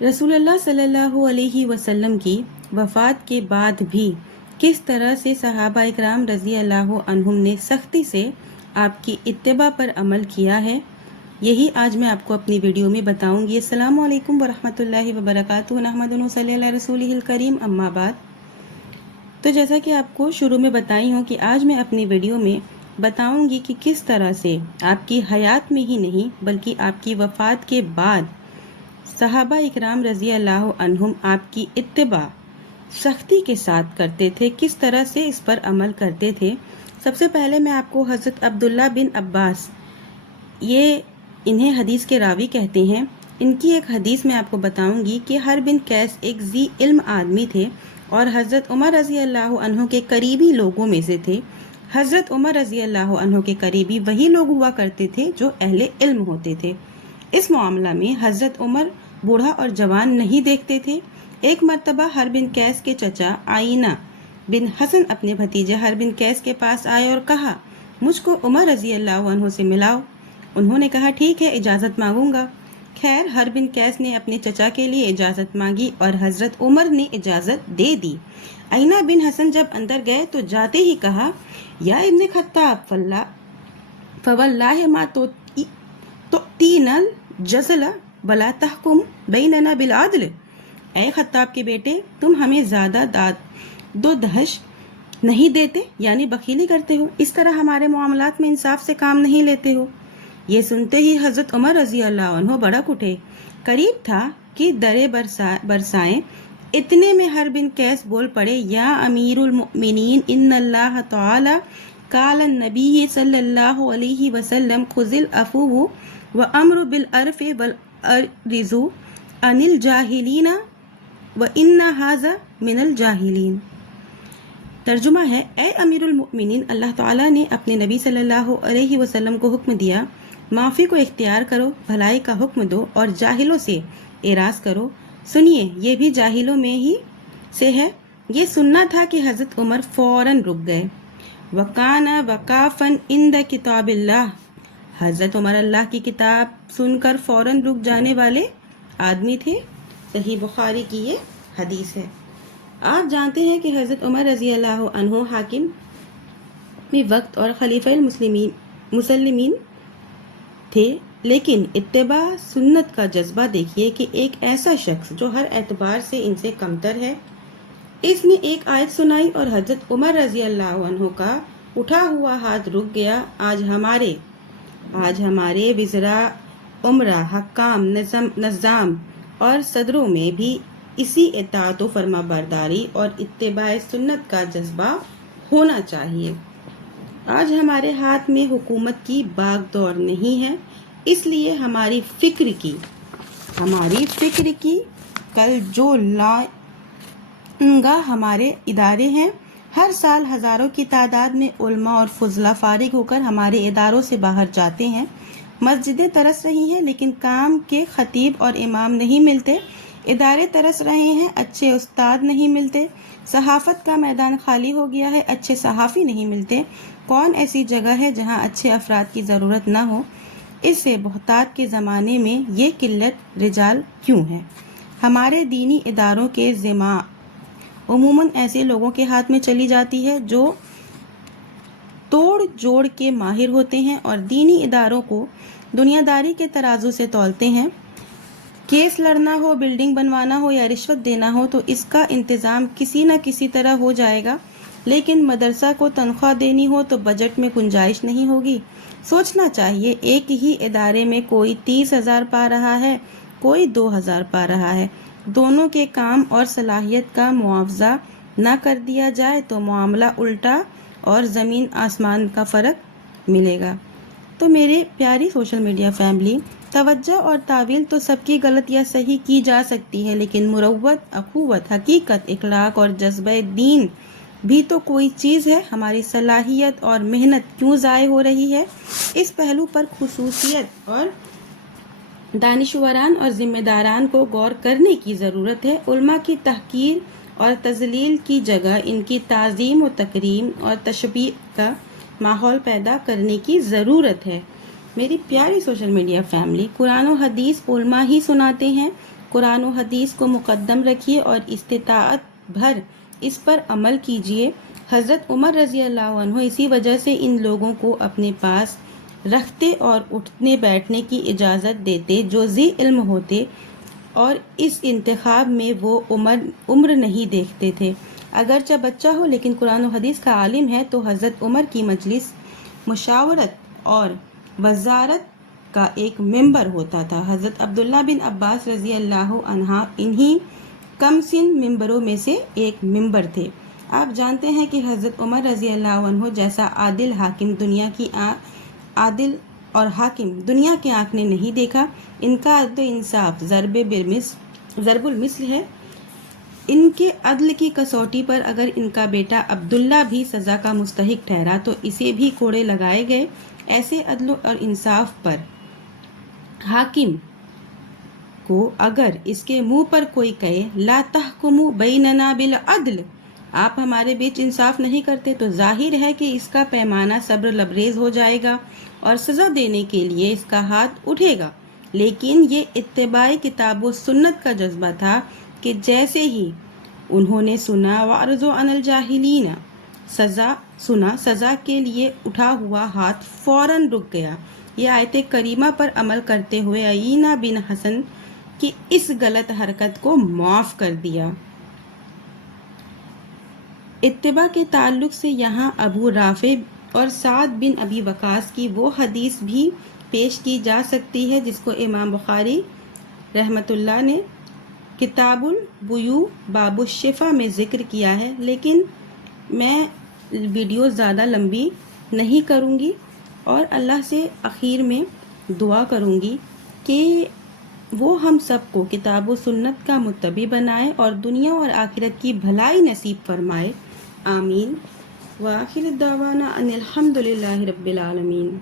رسول اللہ صلی اللہ علیہ وسلم کی وفات کے بعد بھی کس طرح سے صحابہ اکرام رضی اللہ عنہم نے سختی سے آپ کی اتباع پر عمل کیا ہے، یہی آج میں آپ کو اپنی ویڈیو میں بتاؤں گی۔ السلام علیکم ورحمۃ اللہ وبرکاتہ۔ نحمدہ صلی اللہ رسولہ الکریم، اما بعد۔ تو جیسا کہ آپ کو شروع میں بتائی ہوں کہ آج میں اپنی ویڈیو میں بتاؤں گی کہ کس طرح سے آپ کی حیات میں ہی نہیں بلکہ آپ کی وفات کے بعد صحابہ اکرام رضی اللہ عنہم آپ کی اتباع سختی کے ساتھ کرتے تھے، کس طرح سے اس پر عمل کرتے تھے۔ سب سے پہلے میں آپ کو حضرت عبداللہ بن عباس، یہ انہیں حدیث کے راوی کہتے ہیں، ان کی ایک حدیث میں آپ کو بتاؤں گی کہ ہر بن قیس ایک ذی علم آدمی تھے اور حضرت عمر رضی اللہ عنہ کے قریبی لوگوں میں سے تھے۔ حضرت عمر رضی اللہ عنہ کے قریبی وہی لوگ ہوا کرتے تھے جو اہل علم ہوتے تھے۔ اس معاملہ میں حضرت عمر بوڑھا اور جوان نہیں دیکھتے تھے۔ ایک مرتبہ ہر بن قیس کے چچا آئینہ بن حسن اپنے بھتیجے ہر بن قیس کے پاس آئے اور کہا، مجھ کو عمر رضی اللہ عنہ سے ملاؤ۔ انہوں نے کہا، ٹھیک ہے، اجازت مانگوں گا۔ خیر، ہر بن قیس نے اپنے چچا کے لیے اجازت مانگی اور حضرت عمر نے اجازت دے دی۔ آئینہ بن حسن جب اندر گئے تو جاتے ہی کہا، یا ابن خطاب، فواللہ ما تؤتینا الجزل ولا تحکم بیننا بالعدل۔ اے خطاب کے بیٹے، تم ہمیں زیادہ دو دہش نہیں دیتے، یعنی بخیلی کرتے ہو، اس طرح ہمارے معاملات میں انصاف سے کام نہیں لیتے ہو۔ یہ سنتے ہی حضرت عمر رضی اللہ عنہ بڑک اٹھے۔ قریب تھا کہ درے برسائیں، اتنے میں ہر بن قیس بول پڑے، یا امیر المؤمنین، ان اللہ تعالی قال النبی صلی اللہ علیہ وسلم، خذ العفو وامر بالعرف والارض عن الجاہلین وان ھذا من الجاہلین۔ ترجمہ ہے، اے امیر المؤمنین، اللہ تعالیٰ نے اپنے نبی صلی اللہ علیہ وسلم کو حکم دیا، معافی کو اختیار کرو، بھلائی کا حکم دو اور جاہلوں سے اعراض کرو۔ سنیے، یہ بھی جاہلوں میں ہی سے ہے۔ یہ سننا تھا کہ حضرت عمر فوراً رک گئے۔ وَكَانَ وَقَافًا عِنْدَ کتاب اللہ، حضرت عمر اللہ کی کتاب سن کر فوراً رک جانے والے آدمی تھے۔ صحیح بخاری کی یہ حدیث ہے۔ آپ جانتے ہیں کہ حضرت عمر رضی اللہ عنہ حاکم بھی وقت اور خلیفہ المسلمین تھے، لیکن اتباع سنت کا جذبہ دیکھیے کہ ایک ایسا شخص جو ہر اعتبار سے ان سے کمتر ہے، اس نے ایک آیت سنائی اور حضرت عمر رضی اللہ عنہ کا اٹھا ہوا ہاتھ رک گیا۔ آج ہمارے وزراء، عمرہ، حکام، نظام اور صدروں میں بھی اسی اطاعت و فرما برداری اور اتباع سنت کا جذبہ ہونا چاہیے۔ آج ہمارے ہاتھ میں حکومت کی باغ دوڑ نہیں ہے، اس لیے ہماری فکر کی کل جو لائنگا ہمارے ادارے ہیں، ہر سال ہزاروں کی تعداد میں علماء اور فضلاء فارغ ہو کر ہمارے اداروں سے باہر جاتے ہیں۔ مسجدیں ترس رہی ہیں لیکن کام کے خطیب اور امام نہیں ملتے، ادارے ترس رہے ہیں، اچھے استاد نہیں ملتے، صحافت کا میدان خالی ہو گیا ہے، اچھے صحافی نہیں ملتے۔ کون ایسی جگہ ہے جہاں اچھے افراد کی ضرورت نہ ہو؟ اس سے بہتات کے زمانے میں یہ قلت رجال کیوں ہے؟ ہمارے دینی اداروں کے ذمہ عموماً ایسے لوگوں کے ہاتھ میں چلی جاتی ہے جو توڑ جوڑ کے ماہر ہوتے ہیں اور دینی اداروں کو دنیا داری کے ترازو سے تولتے ہیں۔ کیس لڑنا ہو، بلڈنگ بنوانا ہو یا رشوت دینا ہو تو اس کا انتظام کسی نہ کسی طرح ہو جائے گا، لیکن مدرسہ کو تنخواہ دینی ہو تو بجٹ میں گنجائش نہیں ہوگی۔ سوچنا چاہیے، ایک ہی ادارے میں کوئی 30,000 پا رہا ہے، کوئی 2,000 پا رہا ہے، دونوں کے کام اور صلاحیت کا معاوضہ نہ کر دیا جائے تو معاملہ الٹا اور زمین آسمان کا فرق ملے گا۔ تو میرے پیاری سوشل میڈیا فیملی، توجہ اور تعویل تو سب کی غلط یا صحیح کی جا سکتی ہے، لیکن مروت، اخوت، حقیقت، اخلاق اور جذبہ دین بھی تو کوئی چیز ہے۔ ہماری صلاحیت اور محنت کیوں ضائع ہو رہی ہے؟ اس پہلو پر خصوصیت اور دانشوران اور ذمہ داران کو غور کرنے کی ضرورت ہے۔ علماء کی تحقیر اور تذلیل کی جگہ ان کی تعظیم و تکریم اور تشبیہ کا ماحول پیدا کرنے کی ضرورت ہے۔ میری پیاری سوشل میڈیا فیملی، قرآن و حدیث علماء ہی سناتے ہیں قرآن و حدیث کو مقدم رکھیے اور استطاعت بھر اس پر عمل کیجیے۔ حضرت عمر رضی اللہ عنہ اسی وجہ سے ان لوگوں کو اپنے پاس رکھتے اور اٹھنے بیٹھنے کی اجازت دیتے جو ذی علم ہوتے، اور اس انتخاب میں وہ عمر نہیں دیکھتے تھے۔ اگرچہ بچہ ہو لیکن قرآن و حدیث کا عالم ہے تو حضرت عمر کی مجلس مشاورت اور وزارت کا ایک ممبر ہوتا تھا۔ حضرت عبداللہ بن عباس رضی اللہ عنہ انہی کم سن ممبروں میں سے ایک ممبر تھے۔ آپ جانتے ہیں کہ حضرت عمر رضی اللہ عنہ جیسا عادل حاکم دنیا کی آنکھ نے نہیں دیکھا۔ ان کا عدل و انصاف ضرب المثل ہے۔ ان کے عدل کی کسوٹی پر اگر ان کا بیٹا عبداللہ بھی سزا کا مستحق ٹھہرا تو اسے بھی کوڑے لگائے گئے۔ ایسے عدل اور انصاف پر حاکم کو اگر اس کے منہ پر کوئی کہے لا تحکموا بیننا بالعدل، آپ ہمارے بیچ انصاف نہیں کرتے، تو ظاہر ہے کہ اس کا پیمانہ صبر لبریز ہو جائے گا اور سزا دینے کے لیے اس کا ہاتھ اٹھے گا۔ لیکن یہ اتباع کتاب و سنت کا جذبہ تھا کہ جیسے ہی انہوں نے سنا وَأَعْرِضُوا عَنِ الْجَاهِلِينَ سزا کے لیے اٹھا ہوا ہاتھ فوراً رک گیا۔ یہ آیت کریمہ پر عمل کرتے ہوئے عیینہ بن حسن کی اس غلط حرکت کو معاف کر دیا۔ اتباع کے تعلق سے یہاں ابو رافع اور سعد بن ابی وقاص کی وہ حدیث بھی پیش کی جا سکتی ہے جس کو امام بخاری رحمۃ اللہ نے کتاب البیوع باب الشفا میں ذکر کیا ہے، لیکن میں ویڈیو زیادہ لمبی نہیں کروں گی اور اللہ سے آخر میں دعا کروں گی کہ وہ ہم سب کو کتاب و سنت کا متبع بنائے اور دنیا اور آخرت کی بھلائی نصیب فرمائے، آمین۔ وآخر دعوانا ان الحمد للہ رب العالمین۔